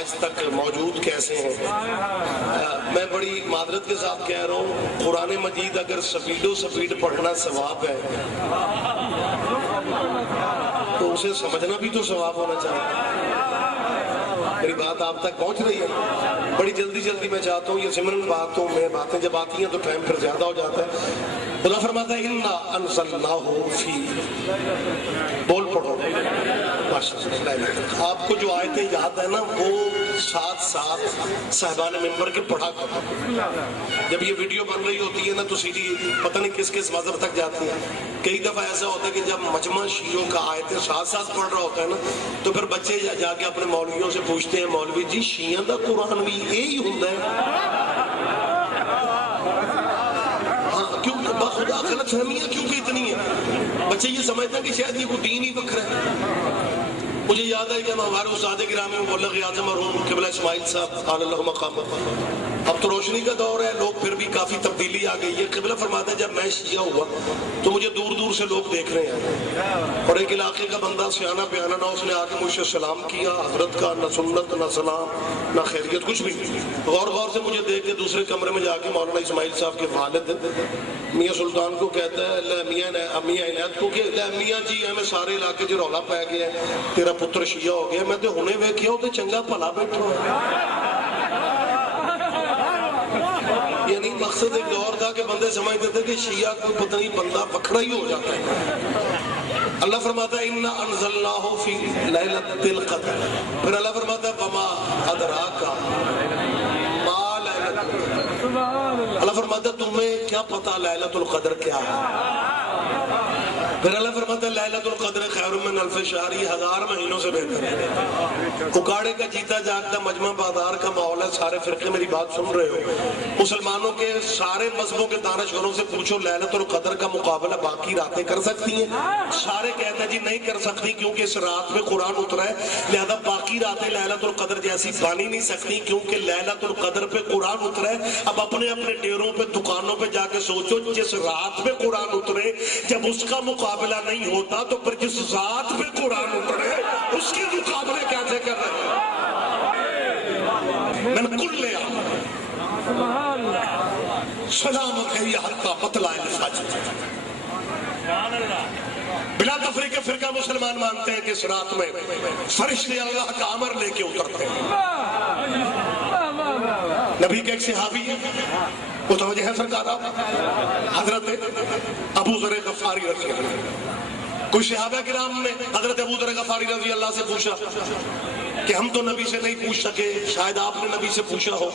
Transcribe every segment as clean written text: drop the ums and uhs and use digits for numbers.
آج تک موجود کیسے ہیں؟ میں بڑی معذرت کے ساتھ کہہ رہا ہوں، قرآن مجید اگر سپیڈ پڑھنا ثواب ہے تو اسے سمجھنا بھی تو ثواب ہونا چاہیے۔ میری بات آپ تک پہنچ رہی ہے؟ بڑی جلدی میں چاہتا ہوں، یہ سمرن باتوں میں باتیں جب آتی ہیں تو ٹائم پھر زیادہ ہو جاتا ہے۔ خدا فرماتا ہے اِنَّا أَنزَلْنَاهُ فِي، بول پڑھو آپ کو جو آیتیں یاد ہے نا وہ ساتھ صاحبان ممبر کے پڑھا کرو۔ جب یہ ویڈیو بن رہی ہوتی ہے نا تو سیدھی پتہ نہیں کس مذہب تک جاتی ہے۔ کئی دفعہ ایسا ہوتا ہے کہ جب مجمع شیعوں کا آیتیں ساتھ پڑھ رہا ہوتا ہے نا تو پھر بچے جا کے اپنے مولویوں سے پوچھتے ہیں، مولوی جی شیعوں دا قرآن بھی یہی ہوتا ہے؟ خدا غلط فہمیاں کیونکہ اتنی ہیں، بچے یہ سمجھتے ہیں کہ شاید یہ کوئی دین ہی وکھرا ہے۔ مجھے یاد ہے کہ ہمارے استاد گرامی مبلغ اعظم مرحوم قبلہ اسماعیل صاحب قال اللہ مقامہ، اب تو روشنی کا دور ہے، لوگ پھر بھی کافی تبدیلی آ گئی ہے۔ قبلہ فرماتا ہے جب میں شیعہ ہوا تو مجھے دور سے لوگ دیکھ رہے ہیں، اور ایک علاقے کا بندہ سیانہ بیانہ نہ اس نے آ کے مجھ سے سلام کیا، حضرت کا نہ سنت نہ سلام نہ خیریت کچھ بھی۔ غور سے مجھے دیکھ کے دوسرے کمرے میں جا کے مولانا اسماعیل صاحب کے والد میاں سلطان کو کہتا ہے، میاں عنایت کو کہ میاں جی ہمیں سارے علاقے جو رولا پی گیا ہے، تیرا پتر شیعہ ہو گیا، میں تو ہنے ویکھیا تے چنگا بھلا بیٹھا۔ یعنی مقصد ایک دور تھا کہ بندے سمجھتے تھے کہ شیعہ کوئی پتہ نہیں بندہ وکھرا ہی ہو جاتا ہے۔ اللہ فرماتا ہے اِنَّا أَنزَلْنَاهُ فِي لَيْلَةِ الْقَدْرِ، پھر اللہ فرماتا ہے وَمَا أَدْرَاكَ مَا لَيْلَةُ، اللہ فرماتا ہے تمہیں کیا پتا لیلۃ القدر کیا ہے؟ پھر اللہ فرماتا ہے لیلۃ القدر خیر من الف شہر، یہ 1000 مہینوں سے بہتر ہے۔ اکاڑے کا جیتا جاگتا مجمع بازار کا ماحول ہے، سارے فرقے میری بات سن رہے ہو، مسلمانوں کے سارے مذہبوں کے دانشوروں سے پوچھو لیلۃ القدر کا مقابلہ باقی راتیں کر سکتی ہیں؟ سارے کہتے ہیں جی نہیں کر سکتی کیونکہ اس رات میں قرآن اترا ہے، لہذا باقی راتیں لیلۃ القدر جیسی بن ہی نہیں سکتی کیونکہ لیلۃ القدر پہ قرآن اترا ہے۔ اب اپنے ڈیروں پہ دکانوں پہ جا کے سوچو، جس رات پہ قرآن اترے جب اس کا مقابلہ نہیں ہوتا تو پھر جس ذات پہ قرآن اترے اس کے مقابلے کیسے کر رہے ہیں؟ من کل سلام کہیے حتی مطلع الفجر، بلا تفریق فرقہ مسلمان مانتے ہیں کہ اس رات میں فرشتے اللہ کا امر لے کے اترتے ہیں۔ نبی کے ایک صحابی ہے، متوجہ ہے سرکار آپ، حضرت ابو ذر غفاری رضی اللہ عنہ۔ کچھ صحابہ کرام نے حضرت ابو ذر غفاری رضی اللہ سے پوچھا کہ ہم تو نبی سے نہیں پوچھ سکے، شاید آپ نے نبی سے پوچھا ہو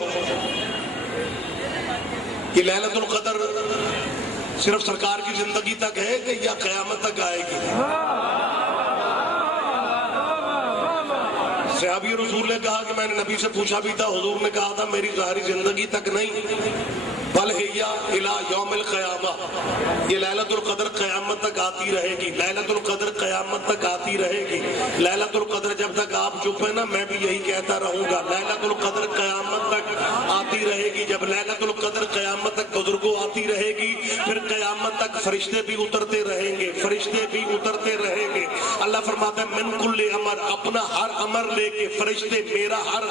کہ لیلۃ القدر صرف سرکار کی زندگی تک ہے کہ یا قیامت تک آئے گی؟ صحابی رسول نے کہا کہ میں نے نبی سے پوچھا بھی تھا، حضور نے کہا تھا میری ظاہری زندگی تک نہیں بل ہیا الی یوم القیامہ، یہ لیلۃ القدر قیامت تک آتی رہے گی، لیلۃ القدر قیامت تک آتی رہے گی، لیلۃ القدر جب تک آپ چپ ہیں نا میں بھی یہی کہتا رہوں گا، لیلۃ القدر قیامت تک آتی رہے گی۔ جب لیلۃ القدر قیامت تک بزرگوں آتی رہے گی پھر قیامت تک فرشتے بھی اترتے رہیں گے، فرشتے بھی اترتے رہیں گے۔ اللہ فرماتا ہے من کل امر، اپنا ہر امر لے کے فرشتے میرا ہر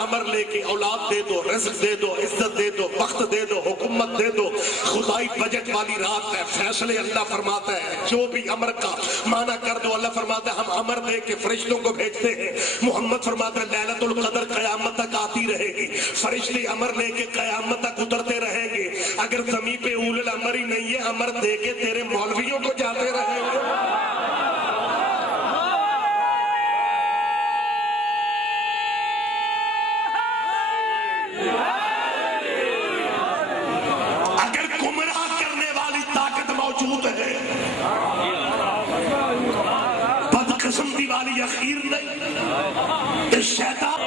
امر لے کے، اولاد دے دو، رزق دے دو، عزت دے دو، وقت دے دو، حکومت دے دو، خدائی بجٹ والی رات ہے، فیصلے اللہ فرماتا ہے، جو بھی امر کا معنی کر دو۔ اللہ فرماتا ہے ہم امر دے کے فرشتوں کو بھیجتے ہیں۔ محمد فرماتا ہے لیلۃ القدر قیامت تک آتی رہے گی، فرشتے امر لے کے قیامت تک اترتے رہیں گے۔ اگر زمین پہ اول الامر ہی نہیں ہے، امر دے کے تیرے مولویوں کو جاتے رہیں گے۔ بدقسمتی والی اخیر نہیں، اس شیطان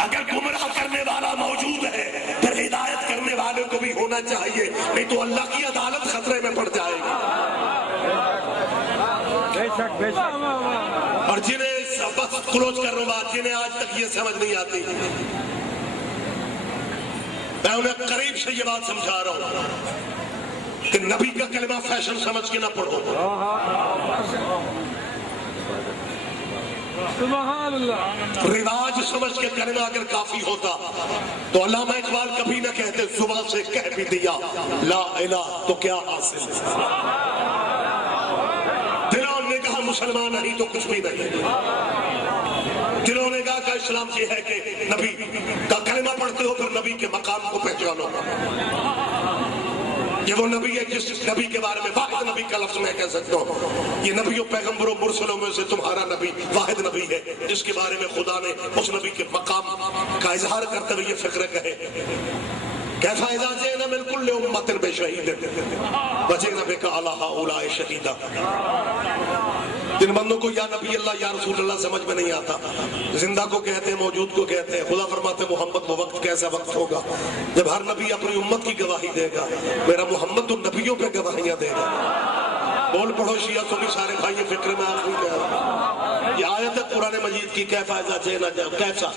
اگر گمراہ کرنے والا موجود ہے پھر ہدایت کرنے والے کو بھی ہونا چاہیے، نہیں تو اللہ کی عدالت خطرے میں پڑ جائے گی۔ اور جنہیں بس کلوز کر رہا ہوں، جنہیں آج تک یہ سمجھ نہیں آتی، میں انہیں قریب سے یہ بات سمجھا رہا ہوں کہ نبی کا کلمہ فیشن سمجھ کے نہ پڑھو۔ سبحان اللہ. رواج سمجھ کے کلمہ اگر کافی ہوتا تو علامہ اقبال کبھی نہ کہتے زبان سے کہہ بھی دیا لا الہ تو کیا حاصل. دلوں نے کہا مسلمان نہیں تو کچھ بھی نہیں. دلوں نے کہا کہ اسلام یہ ہے کہ نبی کا کلمہ پڑھتے ہو پھر نبی کے مقام کو پہچانو. یہ وہ نبی ہے جس نبی کے بارے میں واحد نبی کا لفظ میں کہہ سکتا ہوں. یہ نبیوں پیغمبروں مرسلوں میں سے تمہارا نبی واحد نبی ہے جس کے بارے میں خدا نے اس نبی کے مقام کا اظہار کرتے ہوئے یہ فکر کہے کیفا اذا جئنا من كل امة بشهيد وجئنا بك على هؤلاء شهيدا. جن بندوں کو یا نبی اللہ یا رسول اللہ سمجھ میں نہیں آتا، زندہ کو کہتے ہیں موجود کو کہتے ہیں. خدا فرماتے محمد وہ وقت کیسا وقت ہوگا جب ہر نبی اپنی امت کی گواہی دے گا. میرا محمد تو نبیوں پہ گواہیاں دے گا. بول پڑھو شیعہ سنی سارے بھائی فکر میں آخری کہہ رہا ہوں. یہ آیت ہے قرآن مجید کی کیفا اذا جئنا،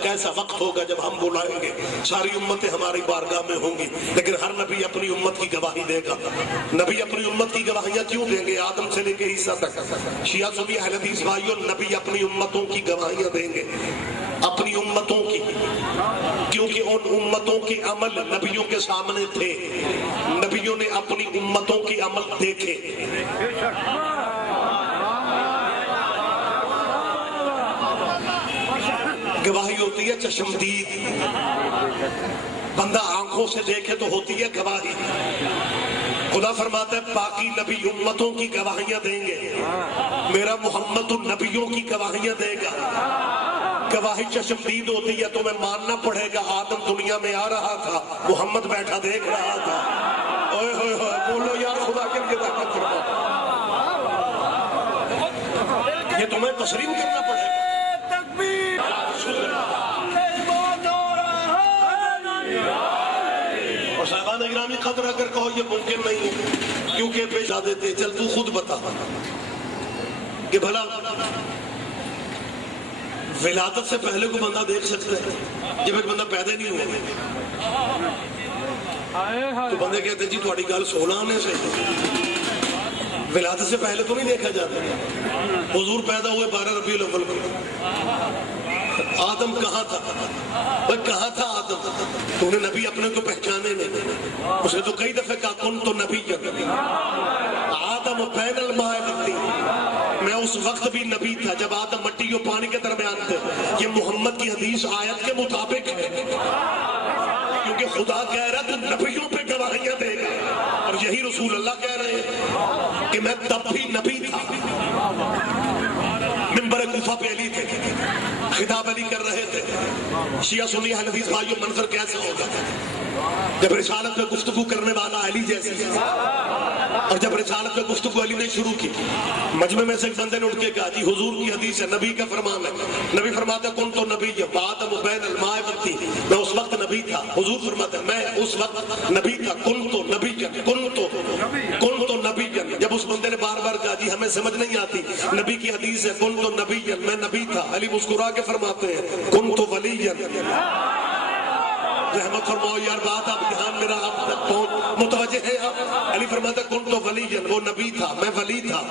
کیسا وقت ہوگا جب ہم بلائیں گے. ساری امتیں ہماری بارگاہ میں ہوں گی لیکن ہر نبی اپنی امت کی گواہی دے گا. نبی اپنی امت کی گواہیاں کیوں دیں گے؟ آدم سے لے کے عیسیٰ تک. شیعہ سنی اہل حدیث بھائیوں، نبی اپنی امتوں کی گواہیاں دیں گے، اپنی امتوں کی، کیونکہ ان امتوں کے عمل نبیوں کے سامنے تھے. نبیوں نے اپنی امتوں کے عمل دیکھے. گواہی ہوتی ہے چشمدید. بندہ آنکھوں سے دیکھے تو ہوتی ہے گواہی. خدا فرماتا ہے باقی نبی امتوں کی گواہیاں دیں گے، میرا محمد نبیوں کی گواہیاں دے گا. گواہی چشمدید ہوتی ہے، تمہیں ماننا پڑے گا. آدم دنیا میں آ رہا تھا، محمد بیٹھا دیکھ رہا تھا. اوئے ہوئے ہوئے بولو یار خدا کے لیے طاقت فرما. یہ تمہیں تسلیم کرنا پڑے گا. اور صاحبان اکرامی قدر اگر کہو یہ ممکن نہیں ہے کیونکہ پیشہ دیتے چل تو خود بتا کہ بھلا ولادت سے پہلے کو بندہ دیکھ سکتا ہے؟ جب ایک بندہ پیدا نہیں ہوا تو بندے کہتے ہیں جی تھوڑی گل 16 آنے سے ولادت سے پہلے تو نہیں دیکھا جاتا. حضور پیدا ہوئے 12 ربیع الاول کو. آدم کہاں تھا؟ وہ کہاں تھا آدم؟ تو نے نبی اپنے کو پہچانے نہیں. اسے تو کئی دفعہ کہا کن تو نبی آدم بین الماء والطین. میں اس وقت بھی نبی تھا جب آدم مٹی اور پانی کے درمیان تھے. یہ محمد کی حدیث آیت کے مطابق ہے کیونکہ خدا کہہ رہا تو نبیوں پہ گواہیاں دے گا. اور یہی رسول اللہ کہہ رہے ہیں کہ میں تب بھی نبی تھا. منبر کوفہ پہ علی تھے، خطاب علی کر رہے تھے. شیعہ سنی اہل حدیث بھائیوں منظر کیسا ہوگا جب رسالت میں گفتگو کرنے والا علی جیسی ہے. اور جب رسالت میں گفتگو علی نے شروع کی، مجمع میں سے ایک بندے نے اٹھ کے کہا جی حضور کی حدیث ہے، نبی کا فرمان ہے. نبی فرماتا ہے کن تو نبی آدم بین الماء والطین. میں اس وقت نبی تھا. حضور فرماتا ہے میں اس وقت نبی تھا. کن تو نبی جن، کن تو نبی جن. جب اس بندے نے بار بار کہا جی ہمیں سمجھ نہیں آتی، نبی کی حدیث ہے کن تو نبی جن، میں نبی تھا. علی مسکرا کے فرماتے ہیں کن تو ولی جن. رحمت فرماؤ یار بات آپ دھیان میرا آپ تک پہنچ متوجہ ہے آپ. علی فرماتا کن تو ولی جن، وہ نبی تھا میں ولی تھا.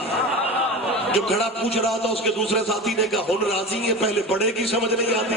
جو کھڑا پوچھ رہا تھا اس کے دوسرے ساتھی نے کہا ہن راضی ہیں، پہلے بڑے کی سمجھ نہیں آتی،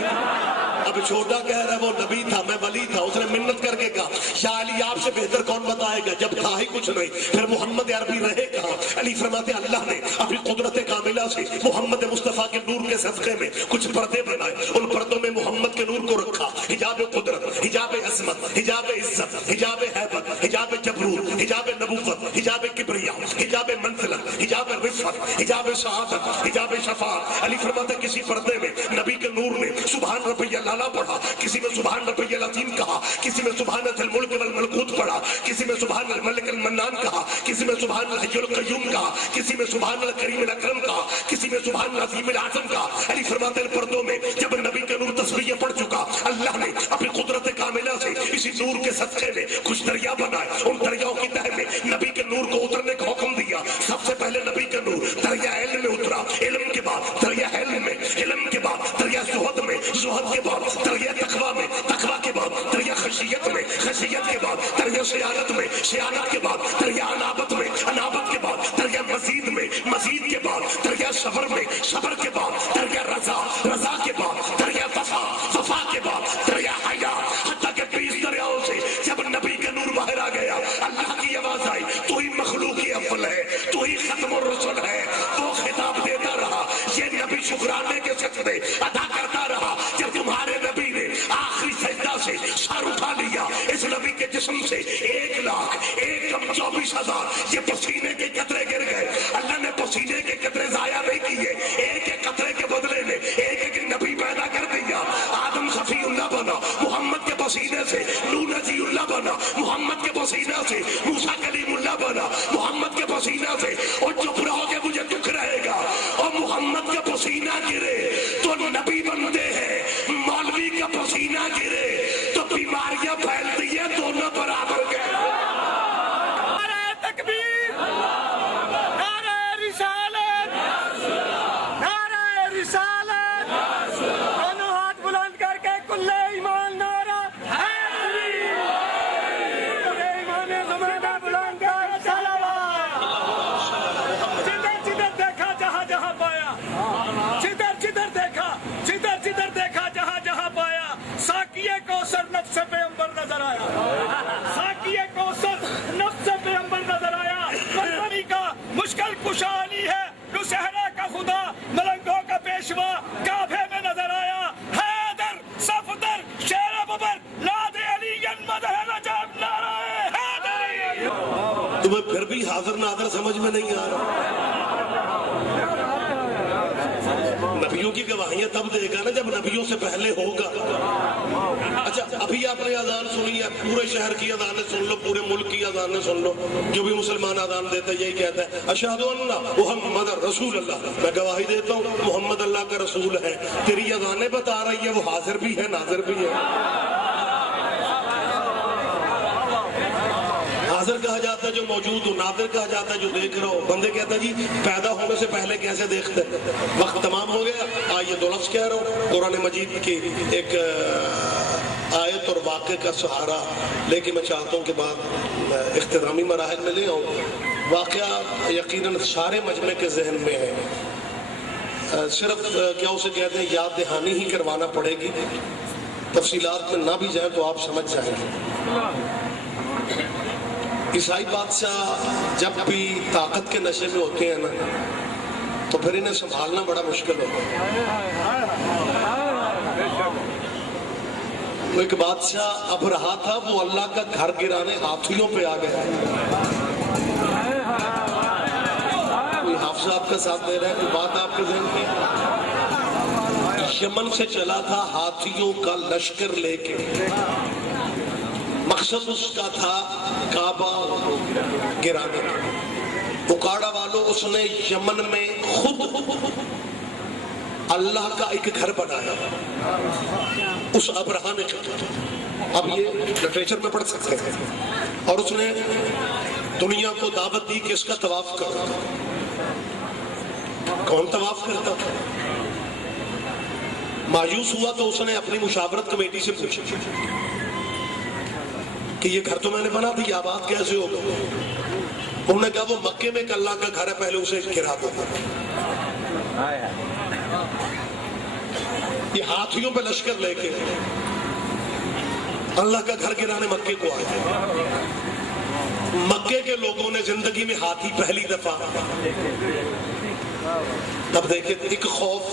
اب چھوٹا کہہ رہا ہے وہ نبی تھا میں ولی تھا. اس نے منت کر کے کہا یا علی آپ سے بہتر کون بتائے گا جب تھا ہی کچھ نہیں، پھر محمد عربی رہے کہاں. علی فرماتے اللہ نے اپنی قدرت کاملہ سے محمد مصطفیٰ کے نور کے صدقے میں کچھ پردے بنائے. ان پردوں میں محمد کے نور کو رکھا. حجاب قدرت، حجاب عظمت، حجاب عزت، حجاب ہیبت، حجاب جبروت، حجاب نبوت، حجاب کبریا، حجاب منزلت، حجاب رفعت، حجاب سعادت، حجاب شفاعت. علی فرماتے کسی پردے میں نبی کے نور نے سبحان ربی اللہ پڑھا، کسی میں سبحان ربی العظیم کہا، کسی میں سبحان الملک والملکوت پڑھا، کسی میں سبحان الملک المنان کہا، کسی میں سبحان الحی القیوم کہا، کسی میں سبحان الکریم الاکرم کہا، کسی میں سبحان العظیم العظم کہا. علی فرماتے ہیں پردوں میں جب نبی کے نور تسبیح پڑھ چکا، اللہ نے اپنی قدرت کاملہ سے اسی نور کے صدقے میں کچھ دریا بنائے. ان دریاؤں کی تہہ میں نبی کے نور کو اترنے کا حکم دیا. سب سے پہلے نبی کا نور دریا علم میں اترا، علم کے بعد دریا علم میں، علم کے بعد دریا زہد میں، زہد کے بعد دریا تقویٰ میں، تقویٰ کے بعد دریا خشیت میں، خشیت کے بعد دریا سیانت میں، سیانت کے بعد دریا انابت میں، انابت کے بعد دریا مزید میں، مزید کے بعد بعد دریا صبر میں، صبر کے بعد دریا رضا، رضا کے بعد دریا وفا، وفا کے بعد دریا حیا، حتیٰ کہ 20 دریاؤں سے جب نبی کا نور باہر آ گیا اللہ کی آواز آئی تو ہی مخلوق اول ہے، تو ہی ختم الرسل ہے۔ وہ خطاب دیتا رہا، یہ نبی شکرانے کے سجدے ادا کرتا رہا جب تمہارے نبی نے آخری سجدہ سے سر اٹھا لیا، اس نبی کے جسم سے 1,24,000 یہ پسینے کے قطرے گر گئے۔ اللہ نے پسینے کے قطرے ضائع نہیں کیے، ایک ایک قطرے کے بدلے میں ایک ایک نبی پیدا کر دیا۔ آدم صفی اللہ بنا محمد کے پسینے سے، نوح نجی اللہ بنا محمد کے پسینہ سے، موسیٰ کلیم اللہ بنا محمد کے پسینہ سے۔ اور چپ رہو کہ مجھے دکھ رہے گا، اور محمد کا پسینہ گرے تو نبی بنتے ہیں، مولوی کا پسینہ گرے تو بیماریاں پھیلتی ہیں، دونوں برابر کے۔ نعرہ تکبیر، نعرہ رسالت، نعرہ رسالت، دونوں ہاتھ بلند کر کے کل ایمان نعرہ حیدری، کل ایمان زمانہ بلند کر صلوات۔ جدھر جدھر دیکھا جہاں جہاں پایا، جدھر جدھر دیکھا، جدھر جدھر دیکھا جہاں جہاں پایا، ساقیہ کوثر نفس پیغمبر نظر آیا، ساقیہ کوثر نفس پیغمبر نظر آیا۔ قربانی کا مشکل کشا علی ہے، جو صحرا کا خدا، ملنگوں کا پیشوا کعبے میں نظر آیا۔ حیدر صفدر شیر ببر لاد علی مدح نجب نعرہ حیدری۔ تمہیں پھر بھی حاضر ناظر سمجھ میں نہیں آ رہا؟ نبیوں کی گواہیاں تب دے گا نا جب نبیوں سے پہلے ہوگا۔ اچھا ابھی آپ نے اذان سنی ہے، پورے شہر کی اذانیں سن لو، پورے ملک کی اذانیں سن لو، جو بھی مسلمان اذان دیتا ہے یہی کہتا ہے اشہد ان محمد رسول اللہ، میں گواہی دیتا ہوں محمد اللہ کا رسول ہے۔ تیری اذانیں بتا رہی ہے وہ حاضر بھی ہے ناظر بھی ہے۔ حاضر کہا جاتا ہے جو موجود ہو، ناظر کہا جاتا ہے جو دیکھ رہا ہو۔ بندے کہتا ہے جی پیدا ہونے سے پہلے کیسے دیکھتے ہیں؟ وقت تمام ہو گیا، آئیے دو لفظ کہہ رہا ہوں، قرآن مجید کی ایک آیت اور واقعے کا سہارا لے کے میں چاہتا ہوں کہ بعد اختتامی مراحل میں لے آؤں۔ واقعہ یقیناً سارے مجمع کے ذہن میں ہے، صرف کیا اسے کہتے ہیں یاد دہانی ہی کروانا پڑے گی، تفصیلات میں نہ بھی جائیں تو آپ سمجھ جائیں گے۔ عیسائی بادشاہ جب بھی طاقت کے نشے میں ہوتے ہیں نا تو پھر انہیں سنبھالنا بڑا مشکل ہوتا ہے۔ وہ ایک بادشاہ اب رہا تھا، وہ اللہ کا گھر گرانے ہاتھیوں پہ آ گیا۔ کوئی حافظ آپ کا ساتھ دے رہا ہے، کوئی بات آپ کے ذہن کی؟ یمن سے چلا تھا ہاتھیوں کا لشکر لے کے، مقصد اس کا تھا کعبہ گرانے کا۔ اکاڑا والوں اس نے یمن میں خود اللہ کا ایک گھر بنایا، اس ابرہہ نے کیا، اب یہ لٹریچر میں پڑھ سکتے ہیں، اور اس نے دنیا کو دعوت دی کہ اس کا طواف کرو۔ کون طواف کرتا تھا؟ مایوس ہوا تو اس نے اپنی مشاورت کمیٹی سے پوچھا کہ یہ گھر تو میں نے بنا دی، آباد کیسے ہوگا؟ انہوں نے کہا وہ مکے میں ایک اللہ کا گھر ہے، پہلے اسے گرا دو۔ یہ ہاتھیوں پہ لشکر لے کے اللہ کا گھر گرانے مکے کو آئے۔ مکے کے لوگوں نے زندگی میں ہاتھی پہلی دفعہ، تب دیکھیں ایک خوف